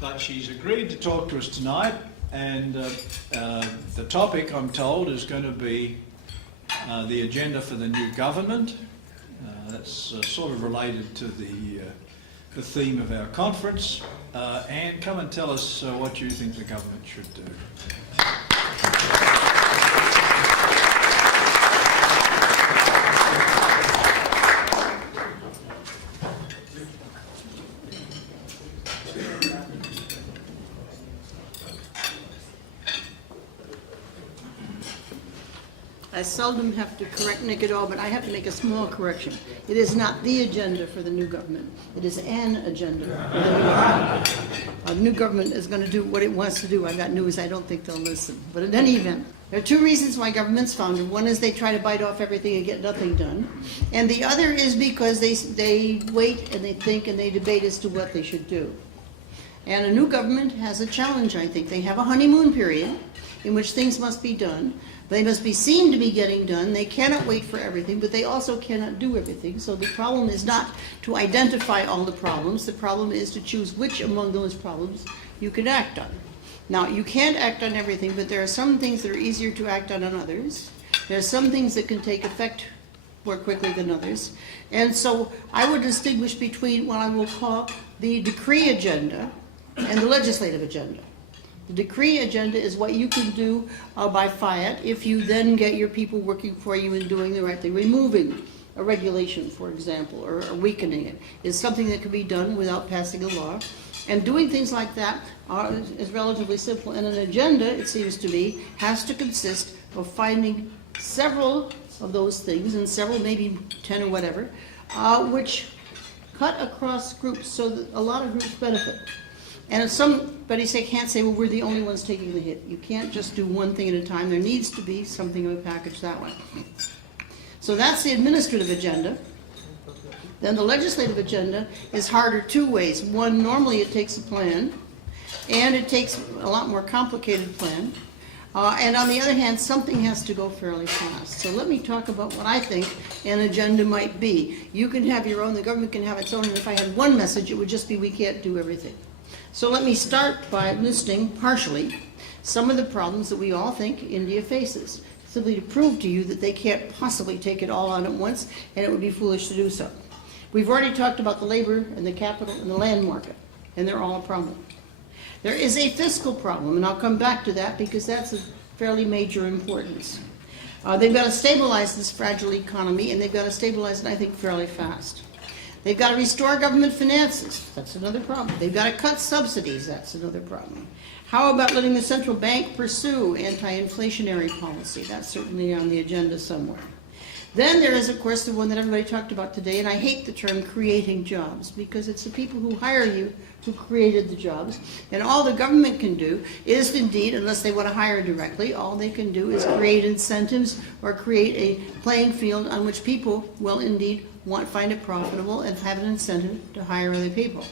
but she's agreed to talk to us tonight, and the topic, I'm told, is going to be the agenda for the new government. That's sort of related to the theme of our conference. Anne, come and tell us what you think the government should do. I seldom have to correct Nick at all, but I have to make a small correction. It is not the agenda for the new government. It is an agenda for the new government. The new government is going to do what it wants to do. I got news. I don't think they'll listen. But in any event, there are two reasons why government's founded. One is they try to bite off everything and get nothing done. And the other is because they wait and they think and they debate as to what they should do. And a new government has a challenge, I think. They have a honeymoon period in which things must be done. They must be seen to be getting done. They cannot wait for everything, but they also cannot do everything. So the problem is not to identify all the problems. The problem is to choose which among those problems you can act on. Now, you can't act on everything, but there are some things that are easier to act on than others. There are some things that can take effect more quickly than others. And so I would distinguish between what I will call the decree agenda and the legislative agenda. The decree agenda is what you can do by fiat if you then get your people working for you and doing the right thing. Removing a regulation, for example, or weakening it is something that can be done without passing a law. And doing things like that is relatively simple. And an agenda, it seems to me, has to consist of finding several of those things, and several, maybe 10 or whatever, which cut across groups so that a lot of groups benefit. And if somebody can't say, well, we're the only ones taking the hit. You can't just do one thing at a time. There needs to be something of a package that way. So that's the administrative agenda. Then the legislative agenda is harder two ways. One, normally it takes a plan, and it takes a lot more complicated plan. And on the other hand, something has to go fairly fast. So let me talk about what I think an agenda might be. You can have your own, the government can have its own, and if I had one message, it would just be we can't do everything. So let me start by listing partially some of the problems that we all think India faces, simply to prove to you that they can't possibly take it all on at once, and it would be foolish to do so. We've already talked about the labor and the capital and the land market, and they're all a problem. There is a fiscal problem, and I'll come back to that because that's of fairly major importance. They've got to stabilize this fragile economy, and they've got to stabilize it, I think, fairly fast. They've got to restore government finances. That's another problem. They've got to cut subsidies. That's another problem. How about letting the central bank pursue anti-inflationary policy? That's certainly on the agenda somewhere. Then there is, of course, the one that everybody talked about today, and I hate the term creating jobs because it's the people who hire you who created the jobs. And all the government can do is indeed, unless they want to hire directly, all they can do is create incentives or create a playing field on which people will indeed find it profitable and have an incentive to hire other people.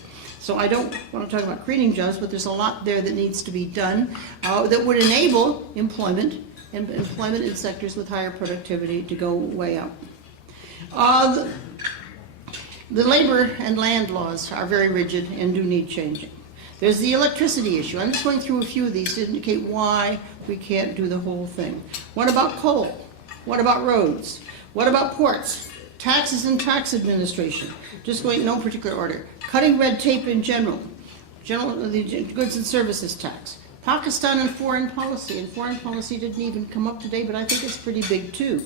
So I don't want to talk about creating jobs, but there's a lot there that needs to be done that would enable employment and employment in sectors with higher productivity to go way up. The labor and land laws are very rigid and do need changing. There's the electricity issue. I'm just going through a few of these to indicate why we can't do the whole thing. What about coal? What about roads? What about ports? Taxes and tax administration, just going in no particular order. Cutting red tape in general, the goods and services tax. Pakistan and foreign policy didn't even come up today, but I think it's pretty big too.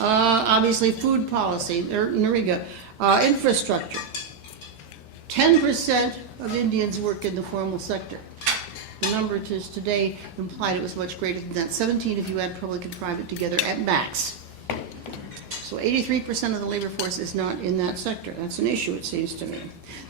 Obviously food policy, NREGA, infrastructure. 10% of Indians work in the formal sector. The number today implied it was much greater than that. 17 if you add public and private together at max. So 83% of the labor force is not in that sector. That's an issue, it seems to me.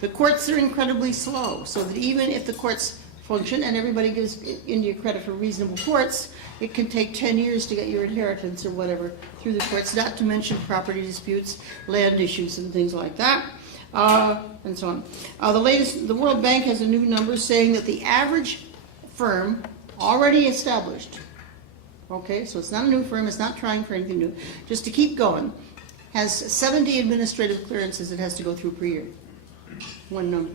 The courts are incredibly slow, so that even if the courts function, and everybody gives India credit for reasonable courts, it can take 10 years to get your inheritance or whatever through the courts, not to mention property disputes, land issues, and things like that, and so on. The World Bank has a new number saying that the average firm already established, okay, so it's not a new firm, it's not trying for anything new, just to keep going, has 70 administrative clearances it has to go through per year. One number.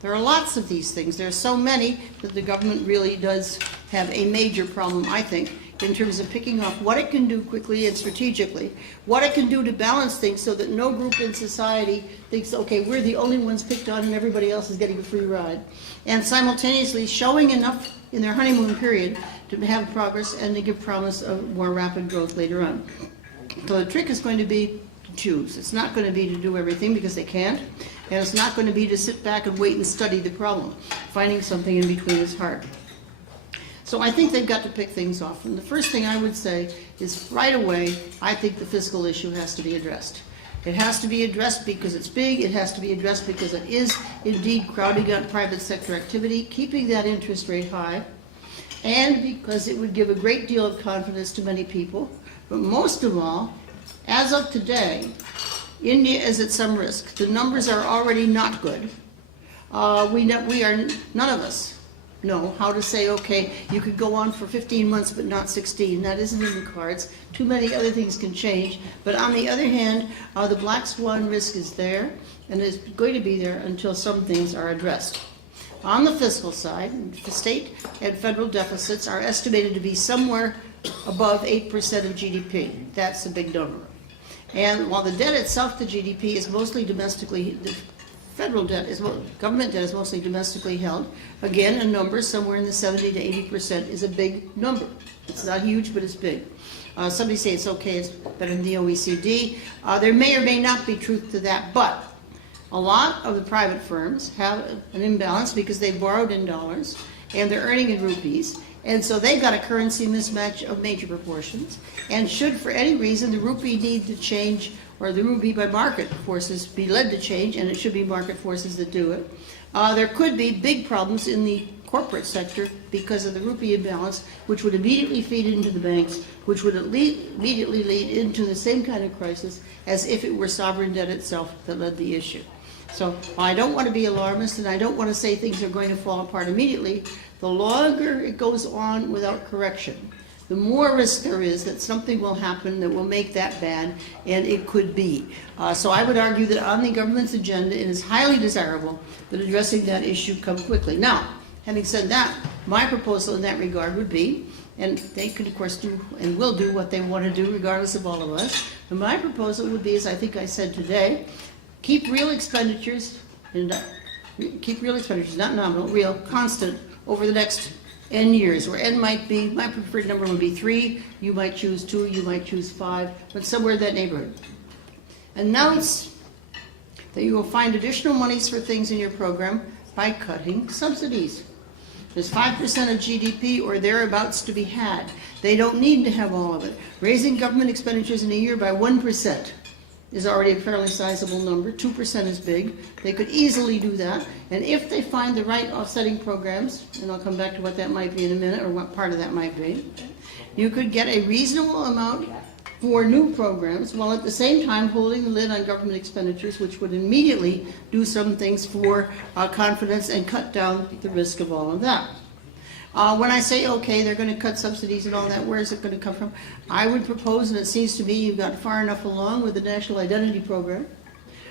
There are lots of these things. There are so many that the government really does have a major problem, I think, in terms of picking off what it can do quickly and strategically, what it can do to balance things so that no group in society thinks, okay, we're the only ones picked on and everybody else is getting a free ride, and simultaneously showing enough in their honeymoon period to have progress and to give promise of more rapid growth later on. So the trick is going to be to choose. It's not going to be to do everything because they can't, and it's not going to be to sit back and wait and study the problem. Finding something in between is hard. So I think they've got to pick things off. And the first thing I would say is right away, I think the fiscal issue has to be addressed. It has to be addressed because it's big. It has to be addressed because it is indeed crowding out private sector activity, keeping that interest rate high, and because it would give a great deal of confidence to many people. But most of all, as of today, India is at some risk. The numbers are already not good. We are, none of us know how to say, okay, you could go on for 15 months but not 16. That isn't in the cards. Too many other things can change. But on the other hand, the black swan risk is there, and it's going to be there until some things are addressed. On the fiscal side, the state and federal deficits are estimated to be somewhere above 8% of GDP. That's a big number. And while the debt itself to GDP is mostly domestically, the federal debt is, government debt is mostly domestically held, again, a number somewhere in the 70 to 80% is a big number. It's not huge, but it's big. Somebody say it's okay, it's better than the OECD. There may or may not be truth to that, but a lot of the private firms have an imbalance because they borrowed in dollars and they're earning in rupees. And so they've got a currency mismatch of major proportions. And should, for any reason, the rupee need to change, or the rupee by market forces be led to change, and it should be market forces that do it, there could be big problems in the corporate sector because of the rupee imbalance, which would immediately feed into the banks, which would immediately lead into the same kind of crisis as if it were sovereign debt itself that led the issue. So I don't want to be alarmist, and I don't want to say things are going to fall apart immediately. The longer it goes on without correction, the more risk there is that something will happen that will make that bad, and it could be. So I would argue that on the government's agenda, it is highly desirable that addressing that issue come quickly. Now, having said that, my proposal in that regard would be, and they could of course do and will do what they want to do regardless of all of us, but my proposal would be, as I think I said today, keep real expenditures, not nominal, real, constant, over the next N years, where N might be, my preferred number would be 3, you might choose 2, you might choose 5, but somewhere in that neighborhood. Announce that you will find additional monies for things in your program by cutting subsidies. There's 5% of GDP or thereabouts to be had. They don't need to have all of it. Raising government expenditures in a year by 1% is already a fairly sizable number. 2% is big. They could easily do that. And if they find the right offsetting programs, and I'll come back to what that might be in a minute, or what part of that might be, you could get a reasonable amount for new programs, while at the same time holding the lid on government expenditures, which would immediately do some things for confidence and cut down the risk of all of that. When I say, okay, they're going to cut subsidies and all that, where is it going to come from? I would propose, and it seems to me you've got far enough along with the National Identity Program,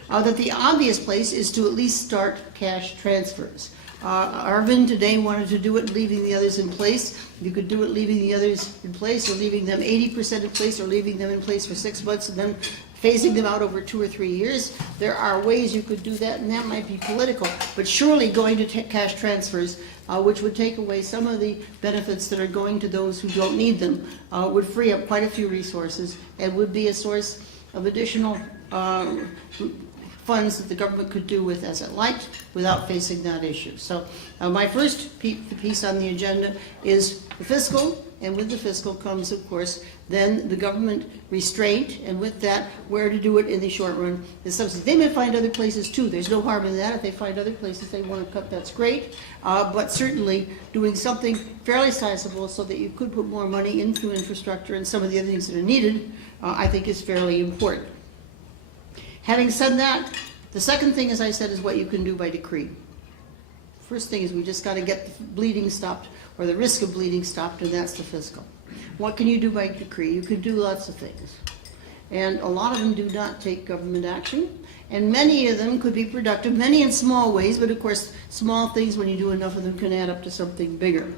that the obvious place is to at least start cash transfers. Arvind today wanted to do it leaving the others in place. You could do it leaving the others in place, or leaving them 80% in place, or leaving them in place for 6 months and then phasing them out over 2 or 3 years. There are ways you could do that, and that might be political, but surely going to cash transfers, which would take away some of the benefits that are going to those who don't need them, would free up quite a few resources and would be a source of additional funds that the government could do with as it liked without facing that issue. So my first piece on the agenda is the fiscal, and with the fiscal comes, of course, then the government restraint, and with that, where to do it in the short run is subsidies. They may find other places too. There's no harm in that. If they find other places they want to cut, that's great. But certainly doing something fairly sizable so that you could put more money into infrastructure and some of the other things that are needed, I think is fairly important. Having said that, the second thing, as I said, is what you can do by decree. First thing is we just got to get the bleeding stopped, or the risk of bleeding stopped, and that's the fiscal. What can you do by decree? You can do lots of things. And a lot of them do not take government action. And many of them could be productive, many in small ways, but of course, small things, when you do enough of them, can add up to something bigger.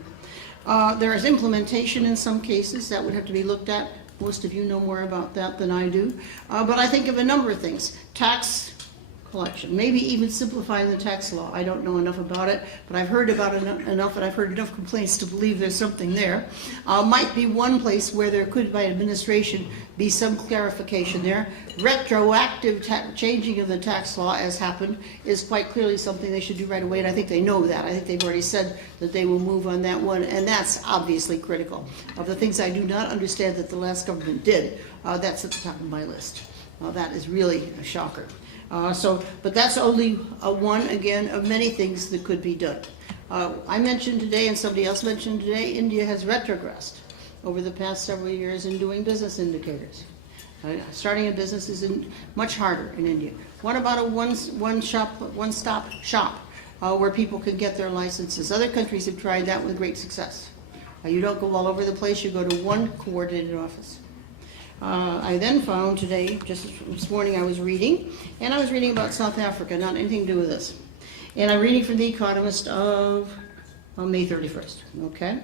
There is implementation in some cases that would have to be looked at. Most of you know more about that than I do. But I think of a number of things. Tax collection, maybe even simplifying the tax law. I don't know enough about it, but I've heard about it enough, and I've heard enough complaints to believe there's something there. Might be one place where there could, by administration, be some clarification there. Retroactive changing of the tax law, as happened, is quite clearly something they should do right away, and I think they know that. I think they've already said that they will move on that one, and that's obviously critical. Of the things I do not understand that the last government did, that's at the top of my list. That is really a shocker. But that's only one, again, of many things that could be done. I mentioned today, and somebody else mentioned today, India has retrogressed over the past several years in doing business indicators. Starting a business is much harder in India. What about a one-stop shop where people can get their licenses? Other countries have tried that with great success. You don't go all over the place, you go to one coordinated office. I then found today, just this morning I was reading, and I was reading about South Africa, not anything to do with this. And I'm reading from The Economist of May 31st, okay?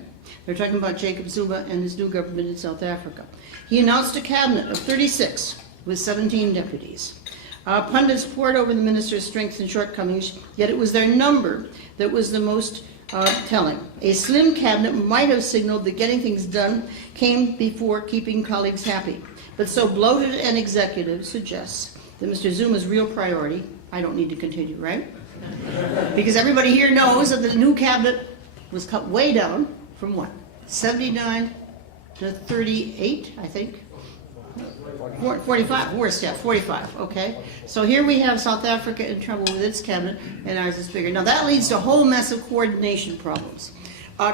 They're talking about Jacob Zuma and his new government in South Africa. He announced a cabinet of 36 with 17 deputies. Pundits poured over the minister's strengths and shortcomings, yet it was their number that was the most telling. A slim cabinet might have signaled that getting things done came before keeping colleagues happy. But so bloated an executive suggests that Mr. Zuma's real priority, I don't need to continue, right? Because everybody here knows that the new cabinet was cut way down from what? 79 to 38, I think. 45, worse, yeah, 45, okay. So here we have South Africa in trouble with its cabinet, and ours is bigger. Now that leads to a whole mess of coordination problems.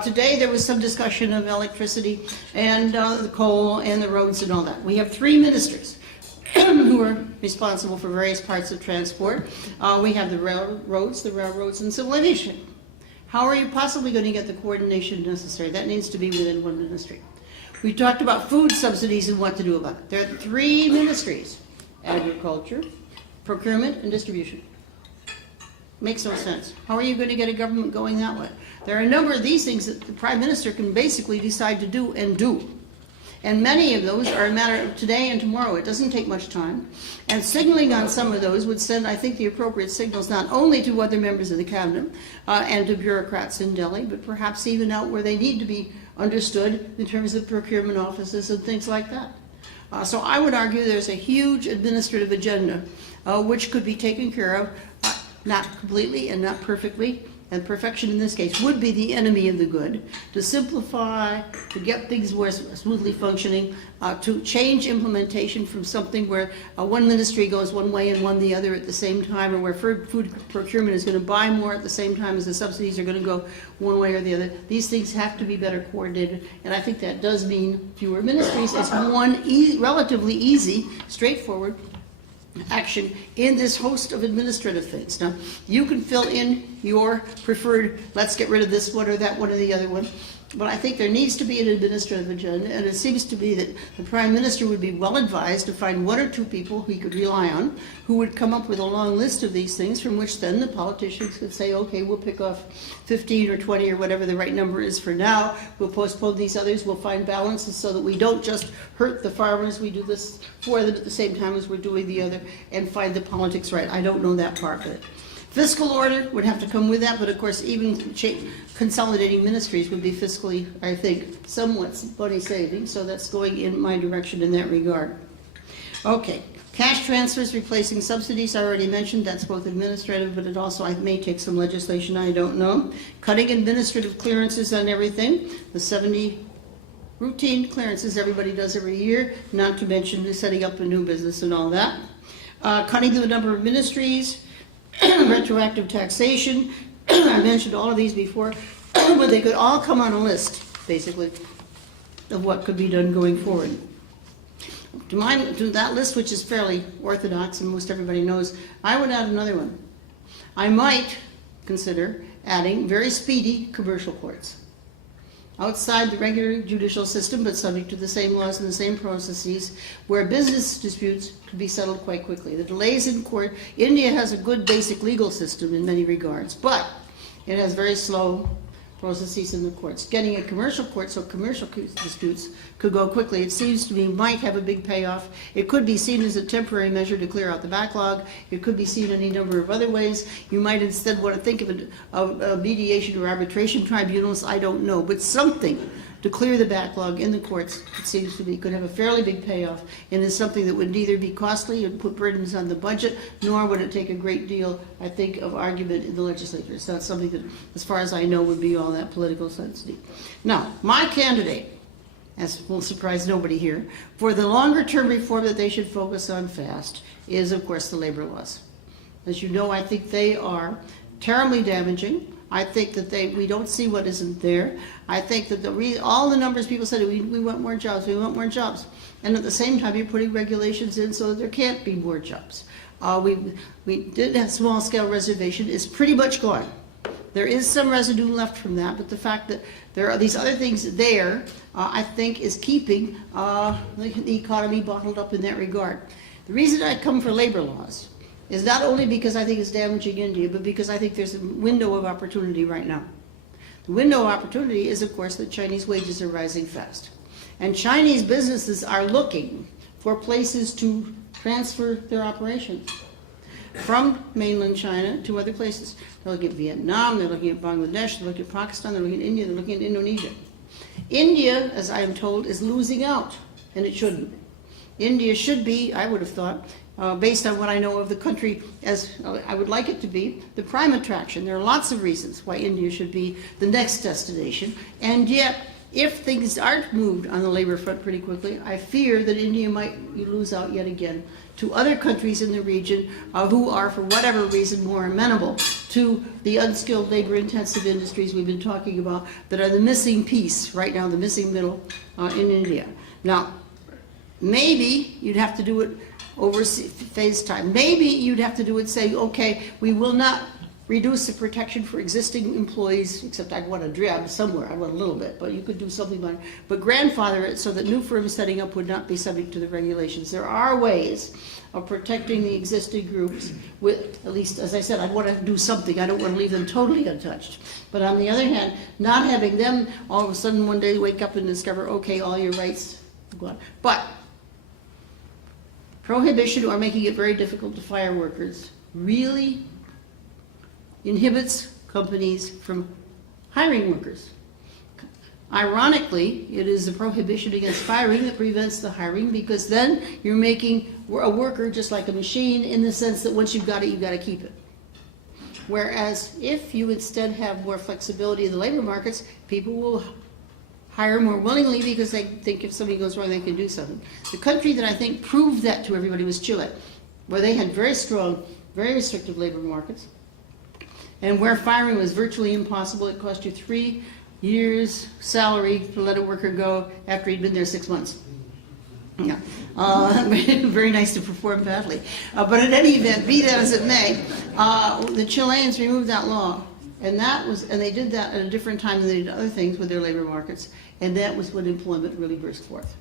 Today there was some discussion of electricity and the coal and the roads and all that. We have 3 ministers who are responsible for various parts of transport. We have the railroads, and civil aviation. How are you possibly going to get the coordination necessary? That needs to be within one ministry. We talked about food subsidies and what to do about it. There are 3 ministries: agriculture, procurement, and distribution. Makes no sense. How are you going to get a government going that way? There are a number of these things that the Prime Minister can basically decide to do and do. And many of those are a matter of today and tomorrow. It doesn't take much time. And signaling on some of those would send, I think, the appropriate signals not only to other members of the cabinet and to bureaucrats in Delhi, but perhaps even out where they need to be understood in terms of procurement offices and things like that. So I would argue there's a huge administrative agenda which could be taken care of, not completely and not perfectly, and perfection in this case would be the enemy of the good, to simplify, to get things more smoothly functioning, to change implementation from something where one ministry goes one way and one the other at the same time, or where food procurement is going to buy more at the same time as the subsidies are going to go one way or the other. These things have to be better coordinated, and I think that does mean fewer ministries. It's one relatively easy, straightforward action in this host of administrative things. Now, you can fill in your preferred, let's get rid of this one or that one or the other one, but I think there needs to be an administrative agenda, and it seems to be that the Prime Minister would be well advised to find 1 or 2 people he could rely on who would come up with a long list of these things, from which then the politicians could say, okay, we'll pick off 15 or 20 or whatever the right number is for now, we'll postpone these others, we'll find balances so that we don't just hurt the farmers, we do this for them at the same time as we're doing the other, and find the politics right. I don't know that part of it. Fiscal order would have to come with that, but of course even consolidating ministries would be fiscally, I think, somewhat money saving, so that's going in my direction in that regard. Okay, cash transfers replacing subsidies, I already mentioned, that's both administrative, but it also may take some legislation, I don't know. Cutting administrative clearances on everything, the 70 routine clearances everybody does every year, not to mention the setting up a new business and all that. Cutting the number of ministries, retroactive taxation, I mentioned all of these before, but they could all come on a list, basically, of what could be done going forward. To that list, which is fairly orthodox and most everybody knows, I would add another one. I might consider adding very speedy commercial courts. outside the regular judicial system, but subject to the same laws and the same processes, where business disputes could be settled quite quickly. The delays in court, India has a good basic legal system in many regards, but it has very slow processes in the courts. Getting a commercial court so commercial disputes could go quickly, it seems to me, might have a big payoff. It could be seen as a temporary measure to clear out the backlog. It could be seen any number of other ways. You might instead want to think of a mediation or arbitration tribunals, I don't know, but something to clear the backlog in the courts, it seems to me, could have a fairly big payoff, and is something that would neither be costly and put burdens on the budget, nor would it take a great deal, I think, of argument in the legislature. So it's something that, as far as I know, would be all that political sensitive. Now, my candidate, as will surprise nobody here, for the longer-term reform that they should focus on fast is, of course, the labor laws. As you know, I think they are terribly damaging. I think that we don't see what isn't there. I think that all the numbers people said, we want more jobs, we want more jobs. And at the same time, you're putting regulations in so that there can't be more jobs. We did have small-scale reservation. It's pretty much gone. There is some residue left from that, but the fact that there are these other things there, I think, is keeping the economy bottled up in that regard. The reason I come for labor laws is not only because I think it's damaging India, but because I think there's a window of opportunity right now. The window of opportunity is, of course, that Chinese wages are rising fast. And Chinese businesses are looking for places to transfer their operations from mainland China to other places. They're looking at Vietnam, they're looking at Bangladesh, they're looking at Pakistan, they're looking at India, they're looking at Indonesia. India, as I am told, is losing out, and it shouldn't. India should be, I would have thought, based on what I know of the country as I would like it to be, the prime attraction. There are lots of reasons why India should be the next destination, and yet if things aren't moved on the labor front pretty quickly, I fear that India might lose out yet again to other countries in the region who are, for whatever reason, more amenable to the unskilled labor-intensive industries we've been talking about that are the missing piece right now, the missing middle in India. Now, maybe you'd have to do it over phase time. Maybe you'd have to do it, say, okay, we will not reduce the protection for existing employees, except I'd want a drab somewhere, I want a little bit, but you could do something like, but grandfather it so that new firms setting up would not be subject to the regulations. There are ways of protecting the existing groups with, at least, as I said, I want to do something. I don't want to leave them totally untouched. But on the other hand, not having them all of a sudden one day wake up and discover, okay, all your rights go on. But prohibition or making it very difficult to fire workers really inhibits companies from hiring workers. Ironically, it is the prohibition against firing that prevents the hiring, because then you're making a worker just like a machine in the sense that once you've got it, you've got to keep it. Whereas if you instead have more flexibility in the labor markets, people will hire more willingly because they think if something goes wrong, they can do something. The country that I think proved that to everybody was Chile, where they had very strong, very restrictive labor markets, and where firing was virtually impossible. It cost you 3 years' salary to let a worker go after he'd been there 6 months. Yeah, very nice to perform badly. But in any event, be that as it may, the Chileans removed that law, and they did that at a different time than they did other things with their labor markets, and that was when employment really burst forth.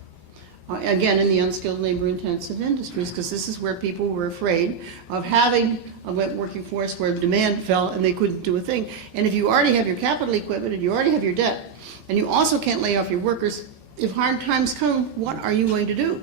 Again, in the unskilled labor-intensive industries, because this is where people were afraid of having a working force where demand fell and they couldn't do a thing. And if you already have your capital equipment and you already have your debt, and you also can't lay off your workers, if hard times come, what are you going to do?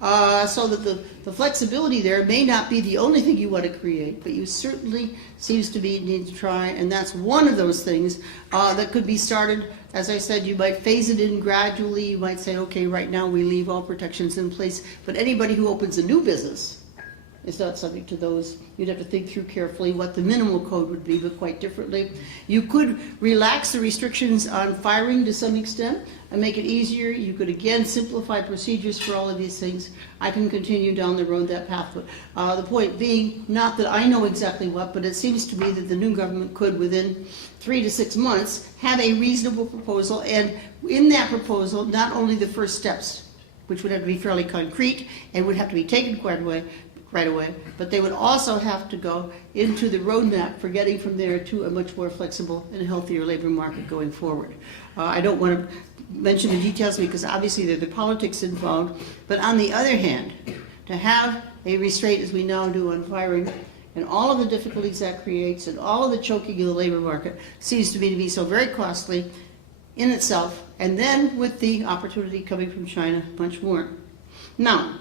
So that the flexibility there may not be the only thing you want to create, but you certainly seems to be need to try, and that's one of those things that could be started. As I said, you might phase it in gradually. You might say, okay, right now we leave all protections in place, but anybody who opens a new business is not subject to those. You'd have to think through carefully what the minimal code would be, but quite differently. You could relax the restrictions on firing to some extent and make it easier. You could, again, simplify procedures for all of these things. I can continue down the road that path. But the point being, not that I know exactly what, but it seems to me that the new government could, within 3 to 6 months, have a reasonable proposal, and in that proposal, not only the first steps, which would have to be fairly concrete and would have to be taken quite away, right away, but they would also have to go into the roadmap for getting from there to a much more flexible and healthier labor market going forward. I don't want to mention the details because obviously there are the politics involved, but on the other hand, to have a restraint as we now do on firing and all of the difficulties that creates and all of the choking of the labor market seems to me to be so very costly in itself, and then with the opportunity coming from China, much more. Now,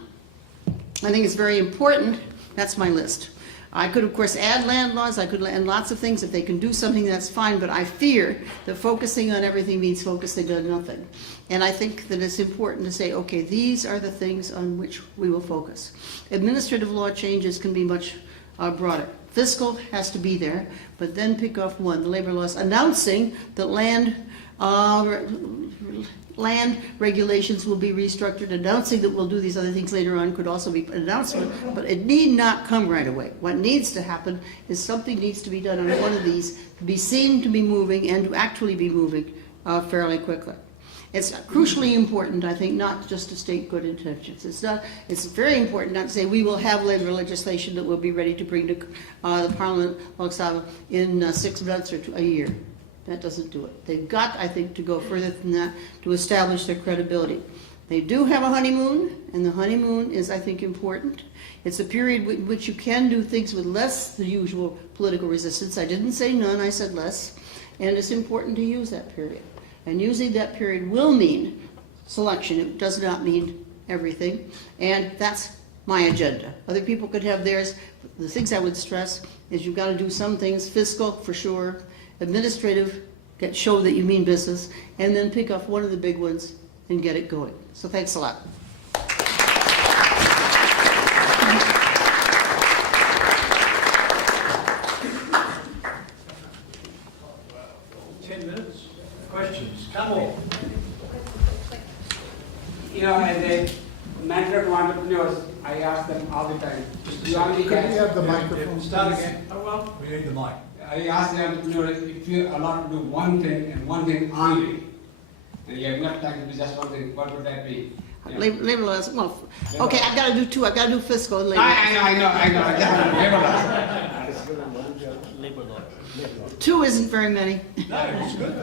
I think it's very important, that's my list. I could, of course, add land laws, I could add lots of things. If they can do something, that's fine, but I fear that focusing on everything means focusing on nothing. And I think that it's important to say, okay, these are the things on which we will focus. Administrative law changes can be much broader. Fiscal has to be there, but then pick off one, the labor laws, announcing that land regulations will be restructured, announcing that we'll do these other things later on could also be an announcement, but it need not come right away. What needs to happen is something needs to be done on one of these to be seen to be moving and to actually be moving fairly quickly. It's crucially important, I think, not just to state good intentions. It's very important not to say we will have labor legislation that we'll be ready to bring to the Parliament in 6 months or a year. That doesn't do it. They've got, I think, to go further than that to establish their credibility. They do have a honeymoon, and the honeymoon is, I think, important. It's a period in which you can do things with less than usual political resistance. I didn't say none, I said less. And it's important to use that period. And using that period will mean selection. It does not mean everything. And that's my agenda. Other people could have theirs. The things I would stress is you've got to do some things, fiscal for sure, administrative, show that you mean business, and then pick off one of the big ones and get it going. So thanks a lot. Questions? Come on. You know, as a mentor to entrepreneurs, I ask them all the time. Could we have the microphone? Start again. Oh, well, we need the mic. I ask the entrepreneur if you are allowed to do one thing and one thing only, and you have enough time to do just one thing, what would that be? You know? Labor laws, well, okay, I've got to do two. I've got to do fiscal and labor. I know. Labor law. Two isn't very many. No, it's good.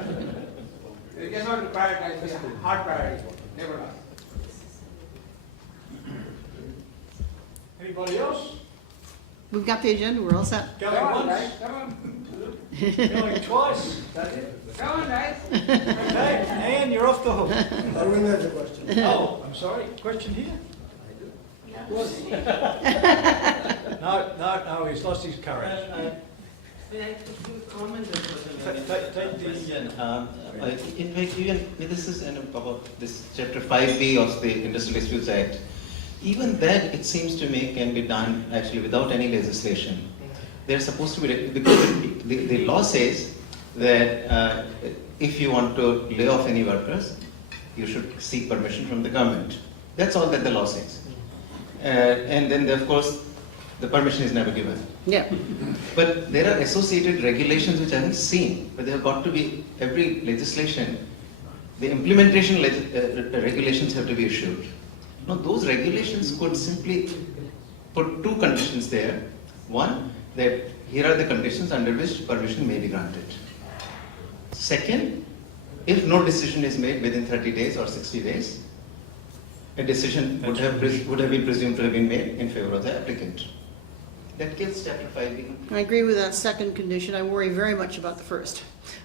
You just want to prioritize, it's a hard priority, labor laws. Anybody else? We've got the agenda, we're all set. Going Come on, once, guys, come on. going twice. That's it. Come on, guys. Okay, Anne, you're off the hook. Arvind has a question. Oh, I'm sorry. Question here? No, he's lost his courage. Take In fact, even this is about this chapter 5B of the Industrial Disputes Act. Even that, it seems to me, can be done actually without any legislation. They're supposed to be, because the law says that if you want to lay off any workers, you should seek permission from the government. That's all that the law says. And then, of course, the permission is never given. Yeah. But there are associated regulations which I haven't seen, but there have got to be, every legislation, the implementation regulations have to be issued. Now those regulations could simply put two conditions there. One, that here are the conditions under which permission may be granted. Second, if no decision is made within 30 days or 60 days, a decision would have been presumed to have been made in favor of the applicant. That kills chapter 5B. I agree with that second condition. I worry very much about the first,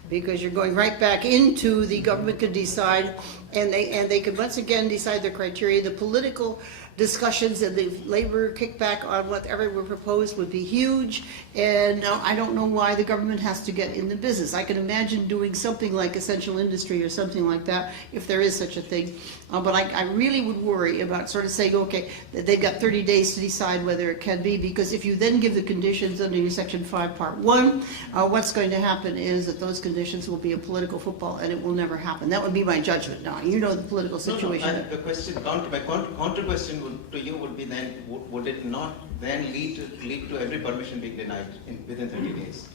because you're going right back into the government could decide, and they could once again decide their criteria. The political discussions and the labor kickback on whatever were proposed would be huge, and I don't know why the government has to get in the business. I can imagine doing something like essential industry or something like that, if there is such a thing, but I really would worry about sort of saying, okay, they've got 30 days to decide whether it can be, because if you then give the conditions under your Section 5, Part 1, what's going to happen is that those conditions will be a political football, and it will never happen. That would be my judgment now. You know the political situation. No, the question, my counter question to you would be then, would it not then lead to every permission being denied within 30 days?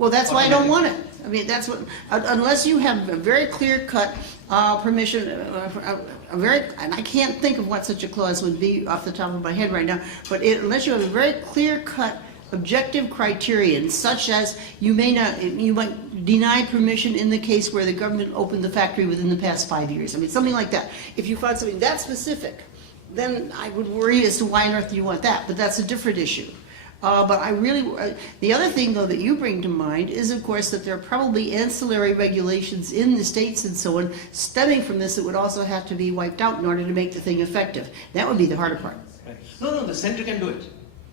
Well, that's why I don't want it. I mean, that's what, unless you have a very clear-cut permission, and I can't think of what such a clause would be off the top of my head right now, but unless you have a very clear-cut objective criterion, such as you might deny permission in the case where the government opened the factory within the past 5 years. I mean, something like that. If you found something that specific, then I would worry as to why on earth do you want that, but that's a different issue. But I really, the other thing though that you bring to mind is of course that there are probably ancillary regulations in the states and so on stemming from this that would also have to be wiped out in order to make the thing effective. That would be the harder part. No, the center can do it.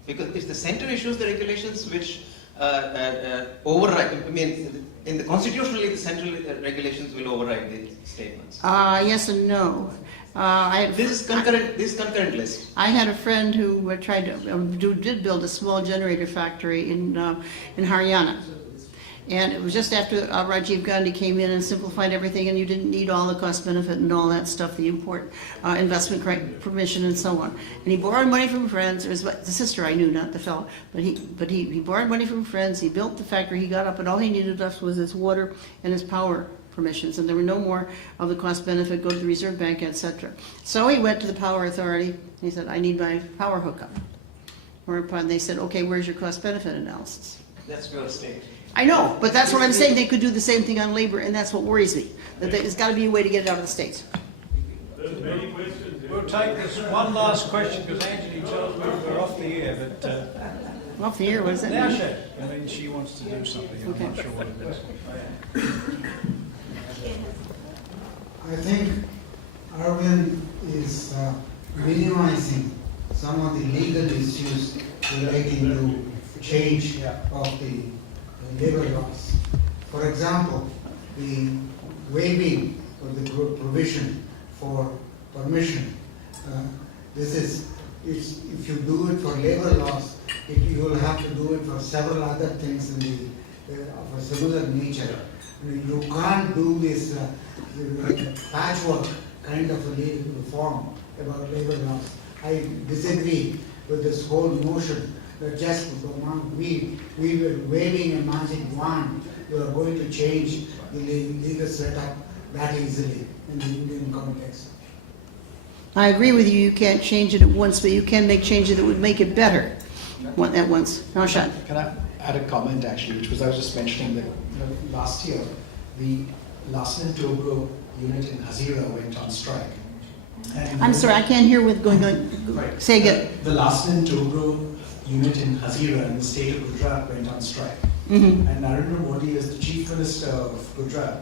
Because if the center issues the regulations which override, I mean, in the constitutionally the central regulations will override the statements. Yes and no. This is concurrent list. I had a friend who tried to did build a small generator factory in Haryana, and it was just after Rajiv Gandhi came in and simplified everything, and you didn't need all the cost benefit and all that stuff, the import investment permission and so on. And he borrowed money from friends. It was the sister I knew, not the fellow, but he borrowed money from friends. He built the factory. He got up, and all he needed left was his water and his power permissions, and there were no more of the cost benefit, go to the Reserve Bank, etc. So he went to the power authority. He said, I need my power hookup. Whereupon they said, okay, where's your cost benefit analysis? That's your state. I know, but that's what I'm saying. They could do the same thing on labor, and that's what worries me. That there's got to be a way to get it out of the states. We'll take this one last question because Anthony tells me we're off the air, but Off the air, what is that? now mean? I mean, she wants to do something. I'm Okay. not sure what it is. I think Arvind is minimizing some of the legal issues relating to change of the labor laws. For example, the waiving of the provision for permission. If you do it for labor laws, you will have to do it for several other things of a similar nature. You can't do this patchwork kind of a legal reform about labor laws. I disagree with this whole notion that just we were waving a magic wand, we are going to change the legal setup that easily in the Indian context. I agree with you. You can't change it at once, but you can make changes that would make it better at once. Naushad. Can I add a comment actually, which was I was just mentioning that last year the Larsen & Toubro unit in Hazira went on strike. And I'm sorry, I can't hear what's going on. Right. Say again. The Larsen & Toubro unit in Hazira in the state of Gujarat went on strike. Mm-hmm. And Narendra Modi, as the chief minister of Gujarat,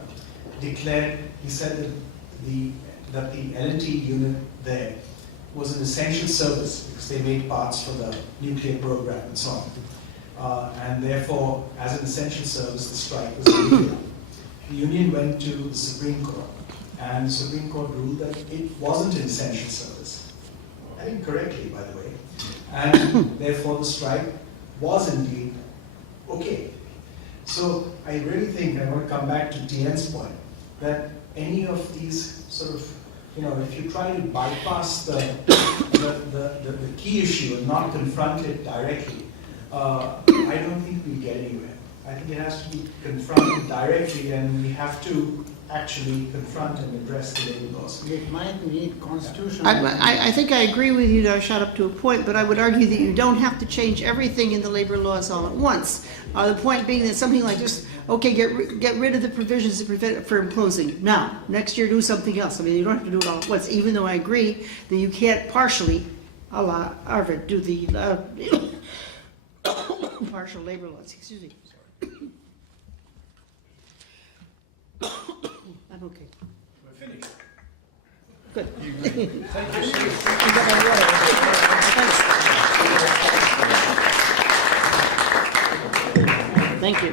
declared, he said that the L&T unit there was an essential service because they made parts for the nuclear program and so on. And therefore, as an essential service, the strike was illegal. The union went to the Supreme Court, and the Supreme Court ruled that it wasn't an essential service. I think correctly, by the way. And therefore, the strike was indeed okay. So I really think, I want to come back to TN's point, that any of these sort of, if you try to bypass the key issue and not confront it directly, I don't think we'll get anywhere. I think it has to be confronted directly, and we have to actually confront and address the labor laws. It might need constitutional. I think I agree with you, Darshad, up to a point, but I would argue that you don't have to change everything in the labor laws all at once. The point being that something like this, okay, get rid of the provisions that prevent it from closing. Now, next year do something else. I mean, you don't have to do it all at once, even though I agree that you can't partially allow Arvind do the partial labor laws. Excuse me. I'm okay. We're finished. Good. Thank you, Steve. You got my water. Thanks. Thank you.